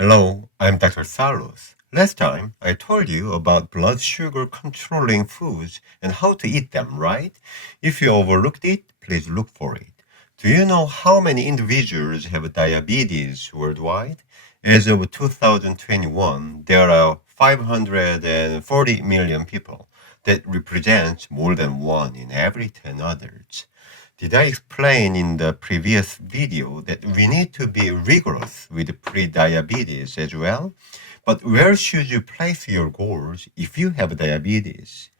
Hello, I'm Dr. Salos. Last time I told you about blood sugar controlling foods and how to eat them, right? If you overlooked it, please look for it. Do you know how many individuals have diabetes worldwide? As of 2021, there are 540 million people. That represents more than one in every 10 adults. Did I explain in the previous video that we need to be rigorous with pre-diabetes as well? But where should you place your goals if you have diabetes?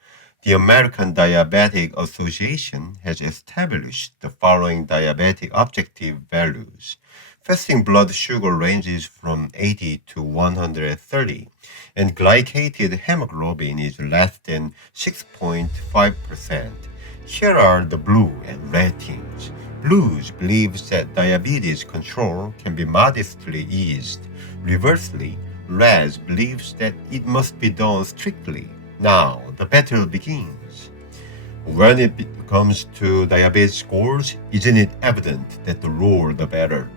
The American Diabetic Association has established the following diabetic objective values. Fasting blood sugar ranges from 80 to 130, and glycated hemoglobin is less than 6.5%. Here are the blue and red teams. Blues believes that diabetes control can be modestly eased. Reversely, Reds believes that it must be done strictly. Now, the battle begins. When it comes to diabetes scores, isn't it evident that the lower the better?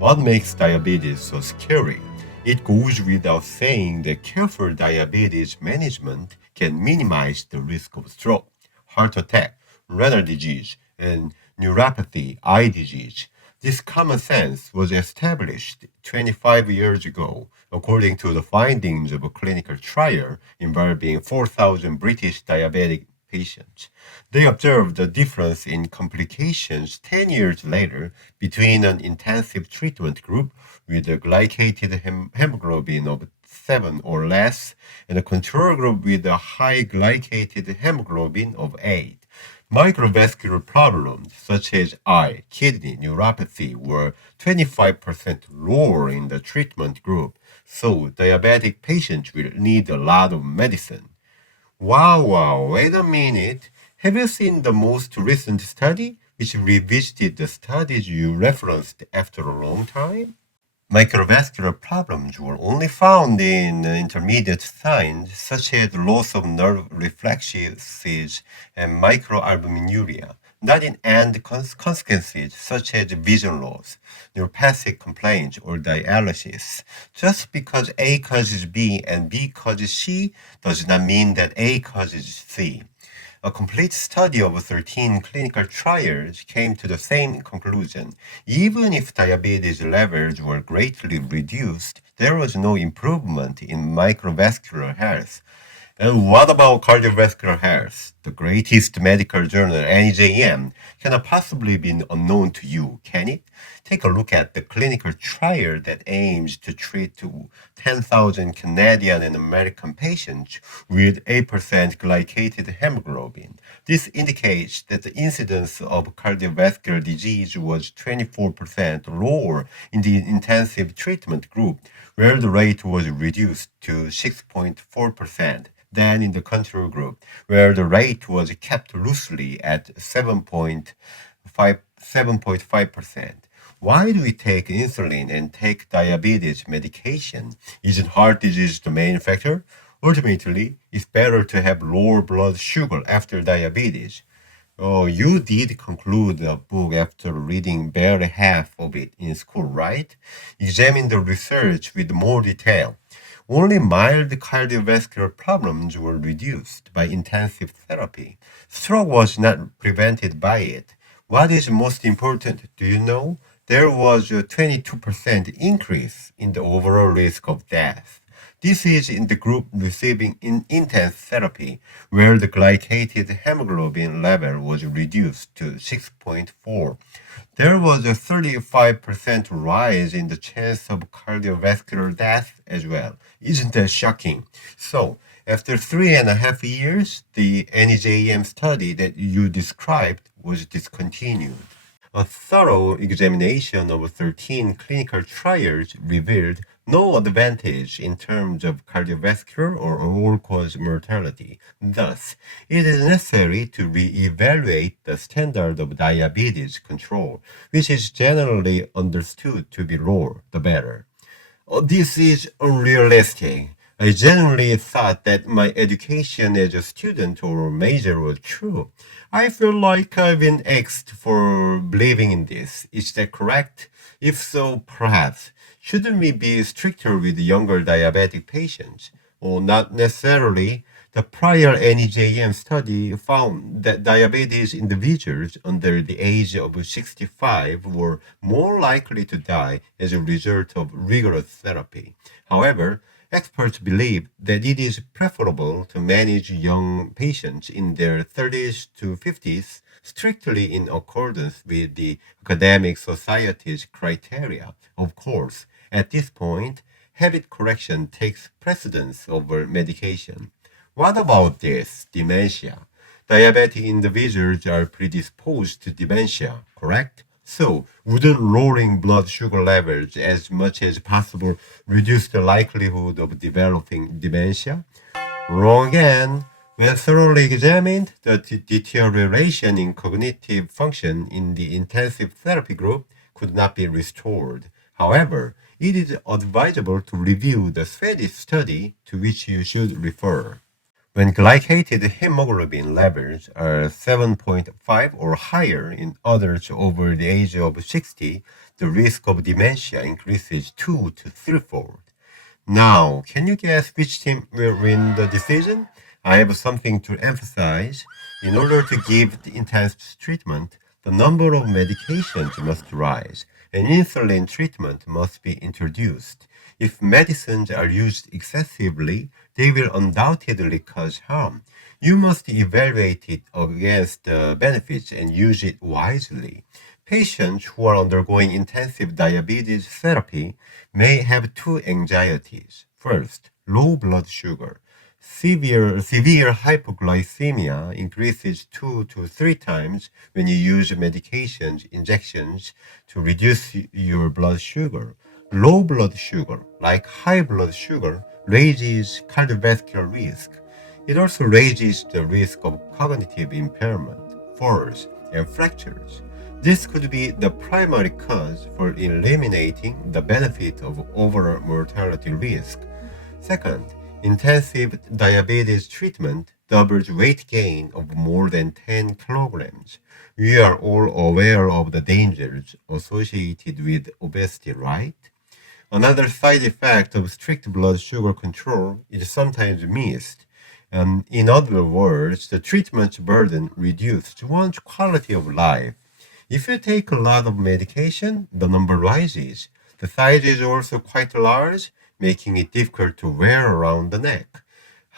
What makes diabetes so scary? It goes without saying that careful diabetes management can minimize the risk of stroke, heart attack, renal disease, and neuropathy, eye disease. This common sense was established 25 years ago, according to the findings of a clinical trial involving 4,000 British diabetic patients. They observed a difference in complications 10 years later between an intensive treatment group with a glycated hemoglobin of 7 or less and a control group with a high glycated hemoglobin of 8. Microvascular problems such as eye, kidney, neuropathy were 25% lower in the treatment group, so diabetic patients will need a lot of medicine. Wow, wait a minute. Have you seen the most recent study, which revisited the studies you referenced after a long time? Microvascular problems were only found in intermediate signs such as loss of nerve reflexes and microalbuminuria, not in end consequences such as vision loss, neuropathic complaints, or dialysis. Just because A causes B and B causes C does not mean that A causes C. A complete study of 13 clinical trials came to the same conclusion. Even if diabetes levels were greatly reduced, there was no improvement in microvascular health. And what about cardiovascular health? The greatest medical journal, NEJM, cannot possibly be unknown to you, can it? Take a look at the clinical trial that aims to treat 10,000 Canadian and American patients with 8% glycated hemoglobin. This indicates that the incidence of cardiovascular disease was 24% lower in the intensive treatment group, where the rate was reduced to 6.4% than in the control group, where the rate was kept loosely at 7.5%. Why do we take insulin and take diabetes medication? Isn't heart disease the main factor? Ultimately, it's better to have lower blood sugar after diabetes. Oh, you did conclude the book after reading barely half of it in school, right? Examine the research with more detail. Only mild cardiovascular problems were reduced by intensive therapy. Stroke was not prevented by it. What is most important, do you know? There was a 22% increase in the overall risk of death. This is in the group receiving intense therapy, where the glycated hemoglobin level was reduced to 6.4. There was a 35% rise in the chance of cardiovascular death as well. Isn't that shocking? So, after 3.5 years, the NEJM study that you described was discontinued. A thorough examination of 13 clinical trials revealed no advantage in terms of cardiovascular or all-cause mortality. Thus, it is necessary to re-evaluate the standard of diabetes control, which is generally understood to be lower the better. Oh, this is unrealistic. I genuinely thought that my education as a student or major was true. I feel like I've been asked for believing in this. Is that correct? If so, perhaps. Shouldn't we be stricter with younger diabetic patients? Or not necessarily. The prior NEJM study found that diabetes individuals under the age of 65 were more likely to die as a result of rigorous therapy. However, experts believe that it is preferable to manage young patients in their 30s to 50s strictly in accordance with the academic society's criteria. Of course, at this point, habit correction takes precedence over medication. What about this? Dementia. Diabetic individuals are predisposed to dementia, correct? So, wouldn't lowering blood sugar levels as much as possible reduce the likelihood of developing dementia? Wrong again. When thoroughly examined, the deterioration in cognitive function in the intensive therapy group could not be restored. However, it is advisable to review the Swedish study to which you should refer. When glycated hemoglobin levels are 7.5 or higher in adults over the age of 60, the risk of dementia increases 2 to 3-fold. Now, can you guess which team will win the decision? I have something to emphasize. In order to give the intensive treatment, the number of medications must rise, and insulin treatment must be introduced. If medicines are used excessively, they will undoubtedly cause harm. You must evaluate it against the benefits and use it wisely. Patients who are undergoing intensive diabetes therapy may have two anxieties. First, low blood sugar. Severe hypoglycemia increases 2 to 3 times when you use medications, injections to reduce your blood sugar. Low blood sugar, like high blood sugar, raises cardiovascular risk. It also raises the risk of cognitive impairment, falls, and fractures. This could be the primary cause for eliminating the benefit of overall mortality risk. Second, intensive diabetes treatment doubles weight gain of more than 10 kilograms. We are all aware of the dangers associated with obesity, right? Another side effect of strict blood sugar control is sometimes missed. In other words, the treatment burden reduces one's quality of life. If you take a lot of medication, the number rises. The size is also quite large, making it difficult to wear around the neck.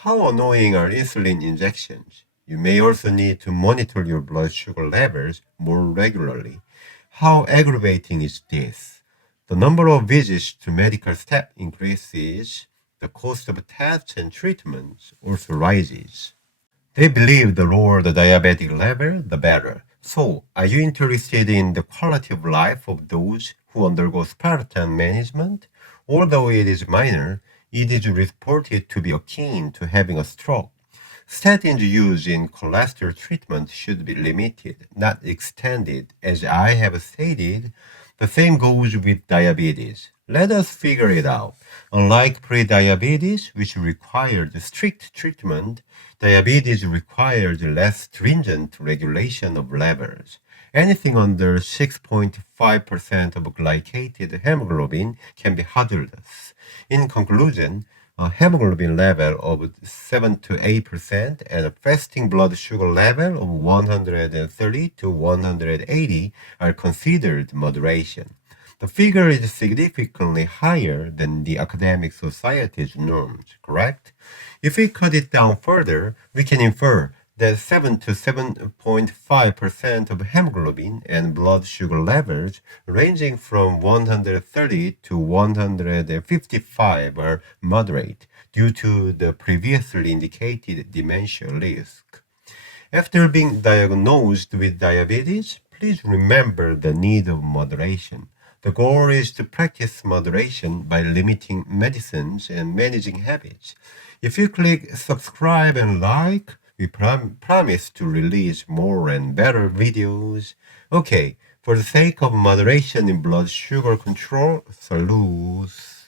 How annoying are insulin injections? You may also need to monitor your blood sugar levels more regularly. How aggravating is this? The number of visits to medical staff increases, the cost of tests and treatments also rises. They believe the lower the diabetic level, the better. So, are you interested in the quality of life of those who undergo Spartan management? Although it is minor, it is reported to be akin to having a stroke. Statins used in cholesterol treatment should be limited, not extended. As I have stated, the same goes with diabetes. Let us figure it out. Unlike pre-diabetes, which required strict treatment, diabetes requires less stringent regulation of levels. Anything under 6.5% of glycated hemoglobin can be hazardous. In conclusion, a hemoglobin level of 7 to 8% and a fasting blood sugar level of 130 to 180 are considered moderation. The figure is significantly higher than the academic society's norms, correct? If we cut it down further, we can infer that 7 to 7.5% of hemoglobin and blood sugar levels ranging from 130 to 155 are moderate due to the previously indicated dementia risk. After being diagnosed with diabetes, please remember the need of moderation. The goal is to practice moderation by limiting medicines and managing habits. If you click subscribe and like, we promise to release more and better videos. Okay, for the sake of moderation in blood sugar control, salute.